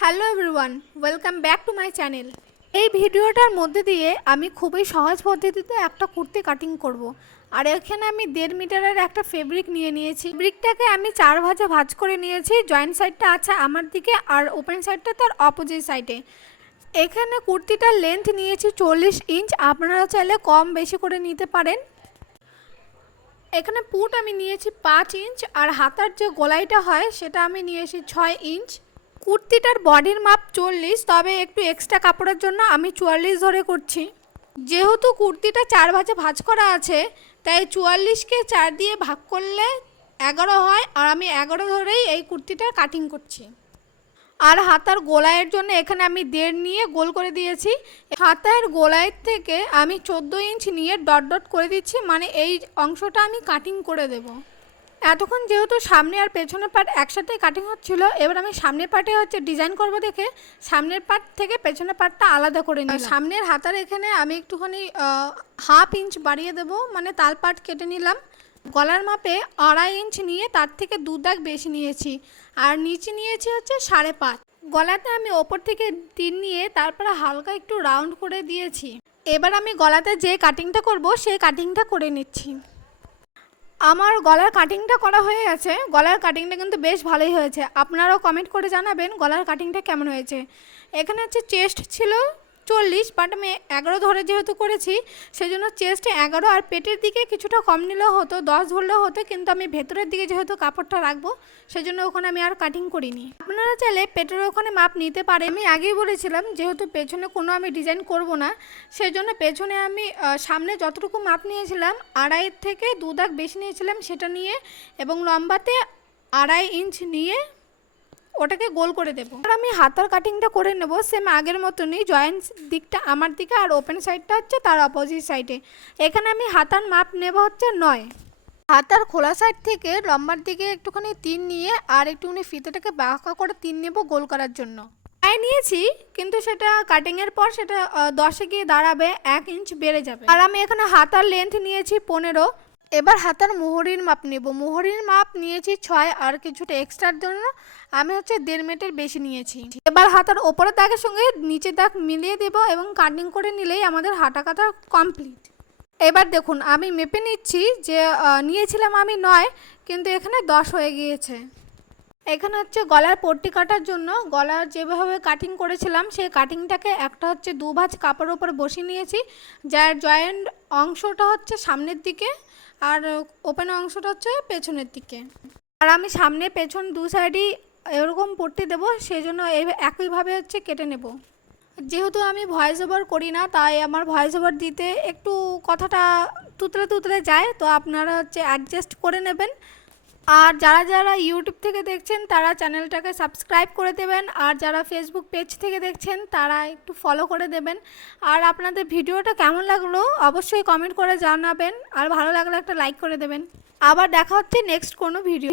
Hello everyone, welcome back to my channel. এই ভিডিওটার মধ্যে দিয়ে আমি খুবই সহজ পদ্ধতিতে একটা কুর্তি কাটিং করব। আর এখানে আমি 1.5 মিটারের একটা ফেব্রিক নিয়ে নিয়েছি। ফেব্রিকটাকে আমি 4 ভাঁজে ভাঁজ করে নিয়েছি। জয়েন্ট সাইডটা আছে আমার দিকে আর ওপেন সাইডটা তার অপোজিট সাইডে। এখানে কুর্তিটার লেন্থ নিয়েছি 40 ইঞ্চ। আপনারা চাইলে কম বেশি করে নিতে পারেন। এখানে পুট আমি নিয়েছি 5 ইঞ্চ আর হাতার যে গোলাইটা হয় সেটা আমি নিয়েছি 6 ইঞ্চ। কুর্তিটার বডির মাপ 40, তবে একটু এক্সট্রা কাপড়ের জন্য আমি 44 ধরে করছি। যেহেতু কুর্তিটা 4 ভাঁজে ভাঁজ করা আছে, তাই 44কে 4 দিয়ে ভাগ করলে 11 হয়, আর আমি 11 ধরেই এই কুর্তিটা কাটিং করছি। আর হাতার গোলাইয়ের জন্য এখানে আমি 1.5 নিয়ে গোল করে দিয়েছি। হাতার গোলাইয়ের থেকে আমি 14 ইঞ্চ নিয়ে ডট ডট করে দিচ্ছি, মানে এই অংশটা আমি কাটিং করে দেব। এতক্ষণ যেহেতু সামনে আর পেছনের পার্ট একসাথে কাটিং হচ্ছিল, এবার আমি সামনের পার্টে ডিজাইন করব দেখে সামনের পার্ট থেকে পেছনের পার্টটা আলাদা করে নিই। সামনের হাতার এখানে আমি একটুখানি 1/2 ইঞ্চ বাড়িয়ে দেব, মানে তাল পার্ট কেটে নিলাম। গলার মাপে 2.5 ইঞ্চ নিয়ে তার থেকে 2 দাগ বেশি নিয়েছি, আর নিচে নিয়েছি 5.5। গলাতে আমি ওপর থেকে 3 নিয়ে তারপরে হালকা একটু রাউন্ড করে দিয়েছি। এবার আমি গলাতে যে কাটিংটা করব সেই কাটিংটা করে নিচ্ছি। আমার গলার কাটিংটা করা হয়ে গেছে। গলার কাটিংটা কিন্তু বেশ ভালোই হয়েছে। আপনারাও কমেন্ট করে জানাবেন গলার কাটিংটা কেমন হয়েছে। এখানে চেস্ট ছিল 40, বাট আমি 11 ধরে যেহেতু করেছি সেজন্য চেস্টে 11 আর পেটের দিকে কিছুটা কম নিলেও হতো, 10 ধরলেও হতো, কিন্তু আমি ভেতরের দিকে যেহেতু কাপড়টা রাখবো সেজন্য ওখানে আমি আর কাটিং করিনি। আপনারা চাইলে পেটের ওখানে মাপ নিতে পারে। আমি আগেই বলেছিলাম যেহেতু পেছনে কোনো আমি ডিজাইন করব না, সেজন্য পেছনে আমি সামনে যতটুকু মাপ নিয়েছিলাম 2.5 থেকে 2 দাগ বেশি নিয়েছিলাম সেটা নিয়ে, এবং লম্বাতে 2.5 ইঞ্চ নিয়ে ওটাকে গোল করে দেবো। আর আমি হাতার কাটিংটা করে নেব সেম আগের মতনই। জয়েন্ট দিকটা আমার দিকে আর ওপেন সাইডটা তার অপোজিট সাইডে। এখানে আমি হাতার মাপ নেব 9। হাতার খোলা সাইড থেকে লম্বার দিকে একটুখানি 3 নিয়ে আর একটুখানি ফিতেটাকে বাঁকা করে 3 নেব গোল করার জন্য। নিয়েছি, কিন্তু সেটা কাটিংয়ের পর সেটা 10-এ গিয়ে দাঁড়াবে 1 ইঞ্চ বেড়ে যাবে। আর আমি এখানে হাতার লেন্থ নিয়েছি 15। এবার হাতার মোহরির মাপ নেব। মোহরির মাপ নিয়েছি 6, আর কিছুটা এক্সট্রার জন্য আমি 1.5 মিটার বেশি নিয়েছি। এবার হাতার ওপরের দাগের সঙ্গে নিচের দাগ মিলিয়ে দেব এবং কাটিং করে নিলেই আমাদের হাতা কাটা কমপ্লিট। এবার দেখুন আমি মেপে নিচ্ছি যে নিয়েছিলাম আমি 9, কিন্তু এখানে 10 হয়ে গিয়েছে। এখানে গলার পট্টি কাটার জন্য গলার যেভাবে কাটিং করেছিলাম সেই কাটিংটাকে একটা 2 ভাঁজ কাপড়ের উপর বসিয়ে নিয়েছি, যার জয়েন্ট অংশটা সামনের দিকে আর ওপেন অংশটা পেছনের দিকে। আর আমি সামনে পেছন 2 সাইডই এরকম পট্টি দেবো, সেই জন্য একইভাবে কেটে নেব। যেহেতু আমি ভয়েস ওভার করি না, তাই আমার ভয়েস ওভার দিতে একটু কথাটা তুতলে তুতলে যায়, তো আপনারা অ্যাডজাস্ট করে নেবেন। আর যারা যারা ইউটিউব থেকে দেখছেন তারা চ্যানেলটাকে সাবস্ক্রাইব করে দেবেন, আর যারা ফেসবুক পেজ থেকে দেখছেন তারা একটু ফলো করে দেবেন। আর আপনাদের ভিডিওটা কেমন লাগলো অবশ্যই কমেন্ট করে জানাবেন, আর ভালো লাগলে একটা লাইক করে দেবেন। আবার দেখা হচ্ছে নেক্সট কোনো ভিডিও।